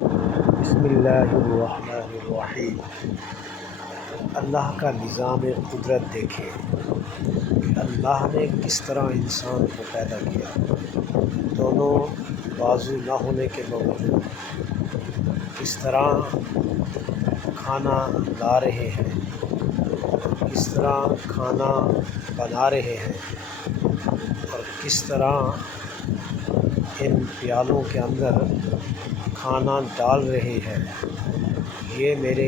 بسم اللہ الرحمن الرحیم۔ اللہ کا نظام قدرت دیکھیں کہ اللہ نے کس طرح انسان کو پیدا کیا، دونوں بازو نہ ہونے کے باوجود کس طرح کھانا لا رہے ہیں، کس طرح کھانا بنا رہے ہیں اور کس طرح ان پیالوں کے اندر کھانا ڈال رہے ہیں۔ یہ میرے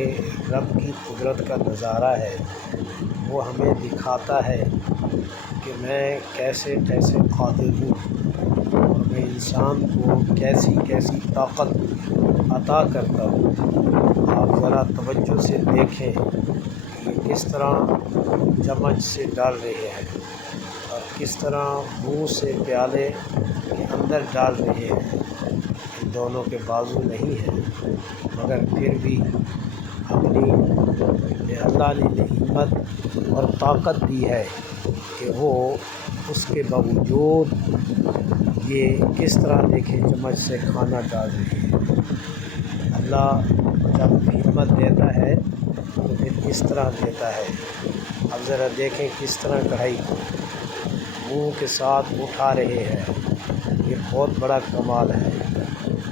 رب کی قدرت کا نظارہ ہے۔ وہ ہمیں دکھاتا ہے کہ میں کیسے قادر ہوں اور میں انسان کو کیسی طاقت عطا کرتا ہوں۔ آپ ذرا توجہ سے دیکھیں کہ کس طرح چمچ سے ڈال رہے ہیں اور کس طرح منہ سے پیالے کے اندر ڈال رہے ہیں۔ ان دونوں کے بازو نہیں ہیں، مگر پھر بھی اللہ نے ہمت اور طاقت دی ہے کہ وہ اس کے باوجود یہ کس طرح دیکھیں چمچ سے کھانا ڈال رہے ہیں۔ اللہ جب ہمت دیتا ہے تو پھر اس طرح دیتا ہے۔ اب ذرا دیکھیں کس طرح کڑھائی منہ کے ساتھ اٹھا رہے ہیں۔ یہ بہت بڑا کمال ہے،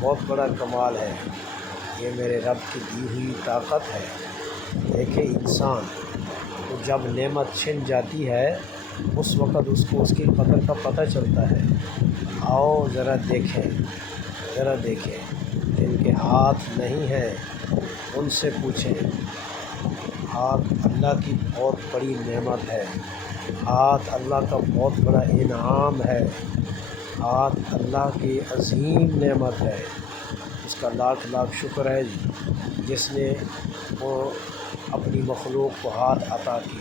بہت بڑا کمال ہے۔ یہ میرے رب کی دی ہوئی طاقت ہے۔ دیکھیں انسان کو جب نعمت چھن جاتی ہے اس وقت اس کو اس کی قدر کا پتہ چلتا ہے۔ آؤ ذرا دیکھیں جن کے ہاتھ نہیں ہیں ان سے پوچھیں۔ ہاتھ اللہ کی بہت بڑی نعمت ہے، ہاتھ اللہ کا بہت بڑا انعام ہے، ہاتھ اللہ کی عظیم نعمت ہے۔ اس کا لاکھ شکر ہے جس نے وہ اپنی مخلوق کو ہاتھ عطا کی۔